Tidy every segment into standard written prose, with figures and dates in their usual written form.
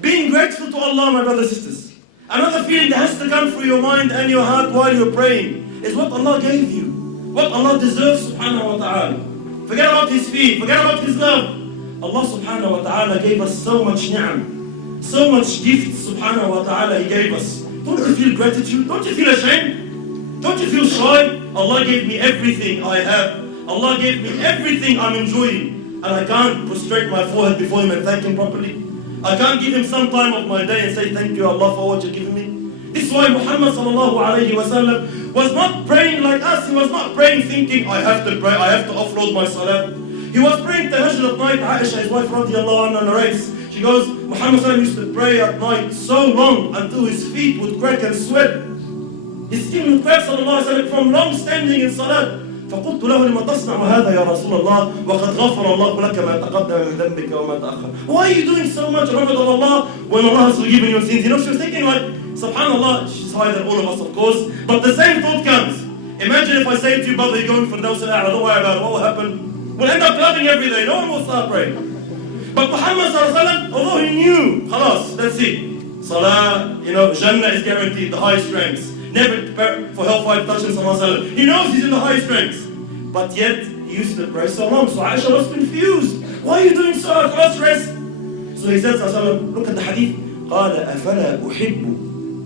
Being grateful to Allah, my brothers and sisters. Another feeling that has to come through your mind and your heart while you're praying is what Allah gave you. What Allah deserves, subhanahu wa ta'ala. Forget about His feet, forget about His love. Allah subhanahu wa ta'ala gave us so much ni'am, so much gifts, subhanahu wa ta'ala He gave us. Don't you feel gratitude? Don't you feel ashamed? Don't you feel shy? Allah gave me everything I have. Allah gave me everything I'm enjoying. And I can't prostrate my forehead before Him and thank Him properly. I can't give Him some time of my day and say thank you Allah for what you're giving me. This is why Muhammad sallallahu alayhi wa sallam was not praying like us. He was not praying thinking, I have to pray, I have to offload my salah. He was praying tahajjud at night. Aisha, his wife radiallahu anha, narrates. She goes, Muhammad sallallahu used to pray at night so long until his feet would crack and sweat. His skin would crack sallallahu alayhi wa sallam from long standing in salah. فقلت له لما تصنع هذا يا رسول الله وقد غفر الله لك ما تقدم من ذنبك وما تأخر. Why are you doing so much, Prophet of Allah, when Allah has forgiven your sins? You know, she was thinking like, subhanallah, she's higher than all of us, of course, but the same thought comes. Imagine if I say to you, brother, you're going for the Dawsa A'la, don't worry about it, what will happen? We'll end up clapping every day, no one will start praying. But Muhammad sallallahu alayhi wa sallam, although he knew, khalas, let's see, salah, you know, Jannah is guaranteed, the highest ranks. Never prepare for hellfire touching sallallahu alayhi wa sallam. He knows he's in the highest ranks. But yet, he used to pray so long. So Aisha was confused. Why are you doing so? Let's rest. So he said, look at the hadith. قال أفلا أحب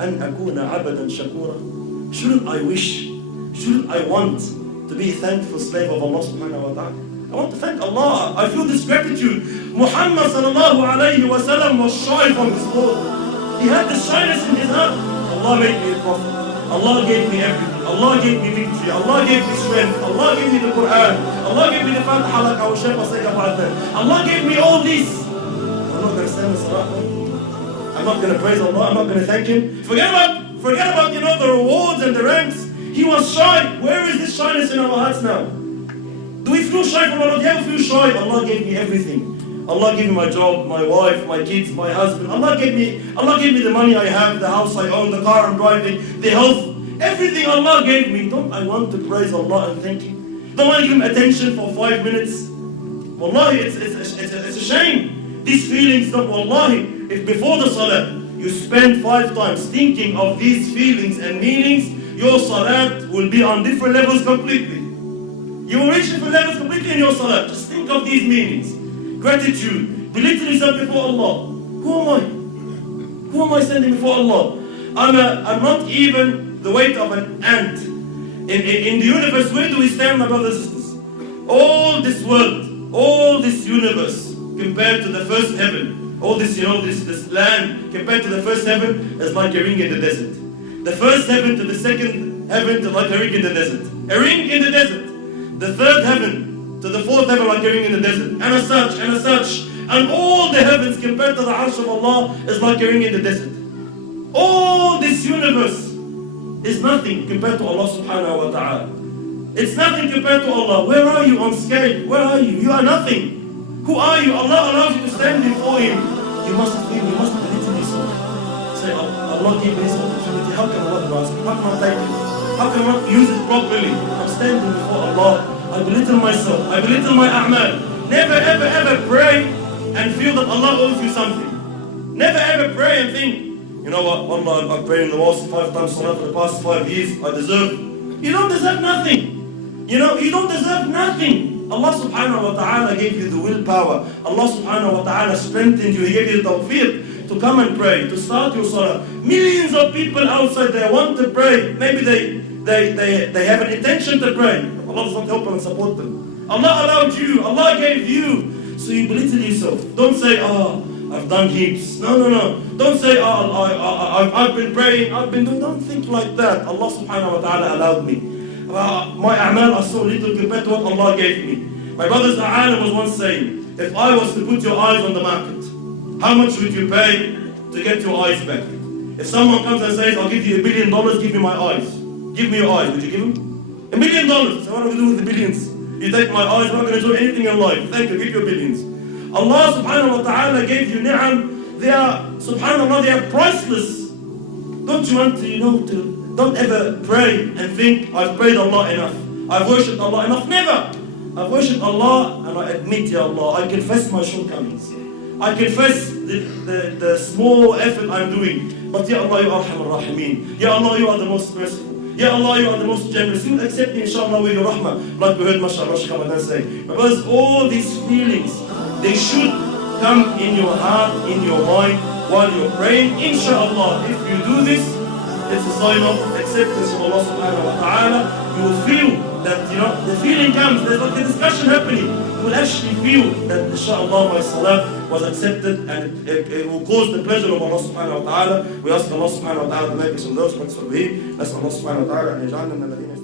أن أكون عبدا شكورا. Shouldn't I wish, shouldn't I want to be a thankful slave of Allah subhanahu wa ta'ala? I want to thank Allah. I feel this gratitude. Muhammad sallallahu alayhi wa sallam was shy from his Lord. He had this shyness in his heart. Allah made me a prophet. Allah gave me everything. Allah gave me victory. Allah gave me strength. Allah gave me the Quran. Allah gave me the Fatiha like our Sheikh was saying about that. Allah gave me all this. I'm not going to stand in salah. I'm not going to praise Allah. I'm not going to thank Him. Forget about you know the rewards and the ranks. He was shy. Where is this shyness in our hearts now? Do we feel shy from Allah? Yeah, we feel shy. Allah gave me everything. Allah gave me my job, my wife, my kids, my husband. Allah gave me the money I have, the house I own, the car I'm driving, the health. Everything Allah gave me. Don't I want to praise Allah and thank Him? Don't want to give Him attention for 5 minutes? Wallahi, it's a shame. These feelings, wallahi, if before the salah you spend 5 times thinking of these feelings and meanings, your salat will be on different levels completely. You will reach different levels completely in your salat. Just think of these meanings. Gratitude. Belittle yourself before Allah. Who am I? Who am I standing before Allah? I'm not even the weight of an ant. In the universe, where do we stand, my brothers and sisters? All this world, all this universe, compared to the first heaven, all this, you know, this land, compared to the first heaven, is like a ring in the desert. The first heaven to the second heaven is like a ring in the desert. A ring in the desert. The third heaven to the fourth heaven like a ring in the desert. And as such, and as such. And all the heavens compared to the arsh of Allah is like a ring in the desert. All this universe is nothing compared to Allah subhanahu wa ta'ala. It's nothing compared to Allah. Where are you on scale? Where are you? You are nothing. Who are you? Allah allows you to stand before Him. You must feel, you must belittle yourself. Say, Allah gave me this opportunity. How can Allah grasp it? How can I take it? How can I use it properly? I'm standing before Allah. I belittle myself. I belittle my a'mal. Never ever ever pray and feel that Allah owes you something. Never ever pray and think, you know what, Allah, I've prayed in the mosque 5 times salah for the past 5 years. I deserve. You don't deserve nothing. You know, you don't deserve nothing. Allah subhanahu wa ta'ala gave you the willpower. Allah subhanahu wa ta'ala strengthened you. He gave you the tawfiq to come and pray, to start your salah. Millions of people outside there want to pray. Maybe they have an intention to pray. Allah does not help them and support them. Allah allowed you. Allah gave you. So you belittle yourself. Don't say, I've done heaps. No. Don't say, I've been praying, I've been doing. Don't think like that. Allah subhanahu wa ta'ala allowed me. My a'mal are so little compared to what Allah gave me. My brother's a'alim was once saying, if I was to put your eyes on the market, how much would you pay to get your eyes back? If someone comes and says, I'll give you $1 billion, give me my eyes. Give me your eyes. Would you give him? $1 million. So what do we do with the billions? You take my eyes, I'm not going to do anything in life. Thank you, give your billions. Allah subhanahu wa ta'ala gave you ni'am. They are, subhanallah, they are priceless. Don't you want to, don't ever pray and think, I've prayed Allah enough. I've worshipped Allah enough. Never. I've worshipped Allah and I admit, Ya Allah, I confess my shortcomings. I confess the small effort I'm doing. But Ya Allah, you are Arhamar Rahimin. Ya Allah, you are the most merciful. Ya Allah, you are the most generous. You will accept me, inshallah, with your rahmah. Like we heard MashaAllah Sheikh Ramadan say. Because all these feelings, they should come in your heart, in your mind, while you're praying. Inshallah, if you do this, it's a sign of acceptance of Allah subhanahu wa ta'ala. You will feel that, the feeling comes, there's like a discussion happening. You will actually feel that, inshallah, my salah was accepted, and it will cause the pleasure of Allah subhanahu wa ta'ala. We ask Allah subhanahu wa ta'ala to make us from those who are. نسأل الله سبحانه وتعالى أن يجعلنا من الذين